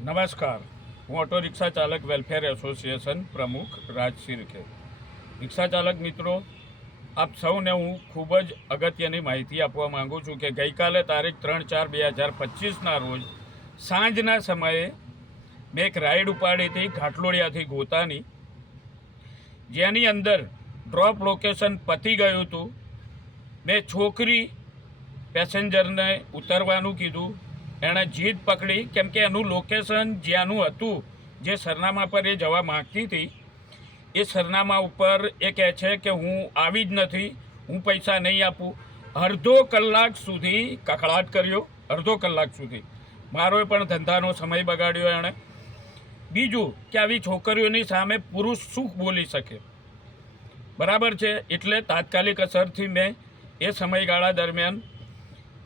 નમસ્કાર, હું auto rickshaw ચાલક વેલફેર એસોસિએશન પ્રમુખ રાજ શિરકે. રિક્ષા ચાલક મિત્રો, આપ સૌને હું ખૂબ જ અગત્યની માહિતી આપવા માગું છું કે ગઈકાલે તારીખ 3/4/2025ના રોજ સાંજના સમયે મેં એક રાઈડ ઉપાડી હતી ઘાટલોડિયાથી ગોતાની, જેની અંદર ડ્રોપ લોકેશન પતી ગયું હતું. મેં છોકરી પેસેન્જરને ઉતરવાનું કીધું, એણે જીદ પકડી, કેમ કે એનું લોકેશન જ્યાંનું હતું, જે સરનામા પર એ જવા માગતી હતી, એ સરનામા ઉપર એ કહે છે કે હું આવી જ નથી, હું પૈસા નહીં આપું. અડધો કલાક સુધી કકળાટ કર્યો, અડધો કલાક સુધી મારો પણ ધંધાનો સમય બગાડ્યો એણે. બીજું કે આવી છોકરીઓની સામે પુરુષ શું બોલી શકે, બરાબર છે. એટલે તાત્કાલિક અસરથી મેં એ સમયગાળા દરમિયાન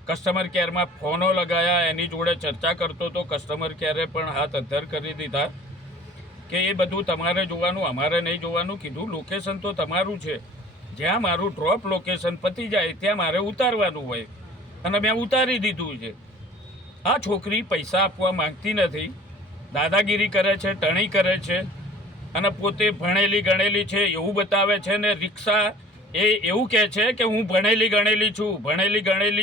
કસ્ટમર કેરમાં ફોનો લગાવ્યા, એની જોડે ચર્ચા કરતો હતો. કસ્ટમર કેરે પણ હાથ અધ્ધર કરી દીધા કે એ બધું તમારે જોવાનું, અમારે નહીં જોવાનું. કીધું લોકેશન તો તમારું છે, જ્યાં મારું ડ્રોપ લોકેશન પતી જાય ત્યાં મારે ઉતારવાનું હોય, અને મેં ઉતારી દીધું છે. આ છોકરી પૈસા આપવા માંગતી નથી, દાદાગીરી કરે છે, ટણી કરે છે, અને પોતે ભણેલી ગણેલી છે એવું બતાવે છે. ને રિક્ષા એ એવું કહે છે કે હું ભણેલી ગણેલી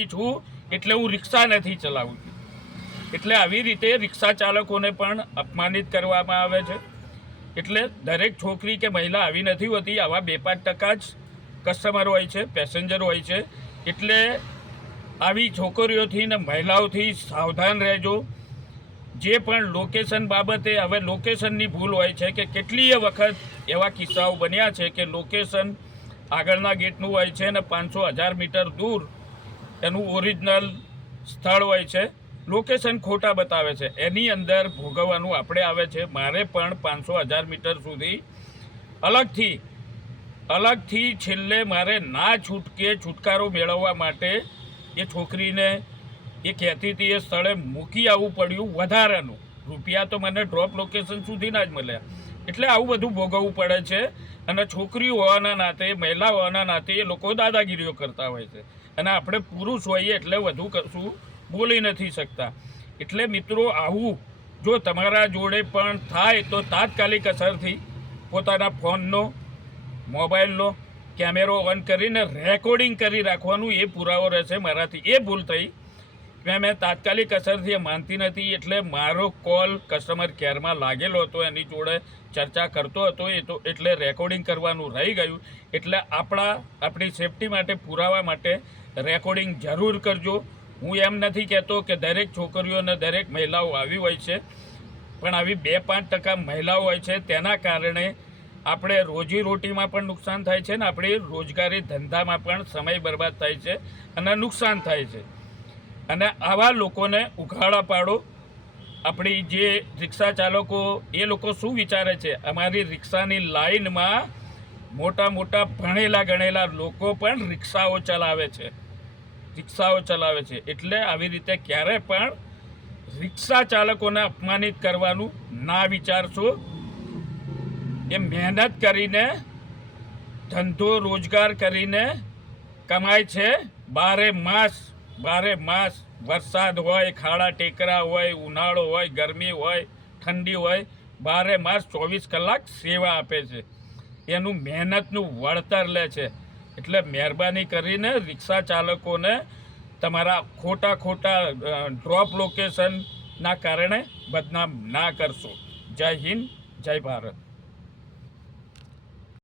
છું એટલે હું રિક્ષા નથી ચલાવું છું. એટલે આવી રીતે રિક્ષા ચાલકોને પણ અપમાનિત કરવામાં આવે છે. એટલે દરેક છોકરી કે મહિલા આવી નથી હોતી, આવા 2-5% જ કસ્ટમર હોય છે, પેસેન્જર હોય છે. એટલે આવી છોકરીઓથી ને મહિલાઓથી સાવધાન રહેજો. જે પણ લોકેશન બાબતે, હવે લોકેશનની ભૂલ હોય છે કે કેટલીય વખત એવા કિસ્સાઓ બન્યા છે કે લોકેશન આગળના ગેટનું હોય છે ને 500-1000 મીટર દૂર એનું ઓરિજિનલ સ્થળ હોય છે, લોકેશન ખોટા બતાવે છે, એની અંદર ભોગવવાનું આપણે આવે છે. મારે પણ 500-1000 મીટર સુધી અલગથી છેલ્લે મારે ના છુટકારો મેળવવા માટે એ છોકરીને એ કહેતી હતી એ સ્થળે મૂકી આવવું પડ્યું. વધારાનું રૂપિયા તો મને ડ્રોપ લોકેશન સુધીના જ મળ્યા. એટલે આવું બધું ભોગવવું પડે છે. અને છોકરીઓ હોવાના નાતે, મહિલા હોવાના નાતે એ લોકો દાદાગીરીઓ કરતા હોય છે, અને આપણે પુરુષ હોઈએ એટલે વધુ કશું બોલી નથી શકતા. એટલે મિત્રો, આવું જો તમારા જોડે પણ થાય તો તાત્કાલિક અસરથી પોતાના ફોનનો, મોબાઈલનો કેમેરો ઓન કરીને રેકોર્ડિંગ કરી રાખવાનું. એ પુરાવો રહેશે. મારાથી એ ભૂલ થઈ, મેં તાત્કાલિક અસરથી માનતી નથી. એટલે મારો કોલ કસ્ટમર કેરમાં લાગેલો હતો, એની જોડે ચર્ચા કરતો હતો, એટલે રેકોર્ડિંગ કરવાનું રહી ગયું. એટલે આપણી સેફટી માટે, પુરાવા માટે રેકોર્ડિંગ જરૂર કરજો. હું એમ નથી કહેતો કે દરેક છોકરીઓ અને દરેક મહિલાઓ આવી હોય છે, પણ આવી 2-5% મહિલાઓ હોય છે. તેના કારણે આપણે રોજીરોટીમાં પણ નુકસાન થાય છે, ને આપણી રોજગારી ધંધામાં પણ સમય બરબાદ થાય છે અને નુકસાન થાય છે. અને આવા લોકોને ઉઘાડા પાડો. આપણી જે રિક્ષા ચાલકો, એ લોકો શું વિચારે છે, અમારી રિક્ષાની લાઈનમાં મોટા ભણેલા ગણેલા લોકો પણ રિક્ષાઓ ચલાવે છે. એટલે આવી રીતે ક્યારે પણ રિક્ષા ચાલકોને અપમાનિત કરવાનું ના વિચારશો. એ મહેનત કરીને, ધંધો રોજગાર કરીને કમાય છે. 12 માસ વરસાદ હોય, ખાડા ટેકરા હોય, ઉનાળો હોય, ગરમી હોય, ઠંડી હોય, 12 માસ 24 કલાક સેવા આપે છે. એનું મહેનતનું વળતર લે છે. એટલે મહેરબાની કરીને રિક્ષા ચાલકોને તમારા ખોટા ડ્રોપ લોકેશનના કારણે બદનામ ના કરશો. જય હિન્દ, જય ભારત.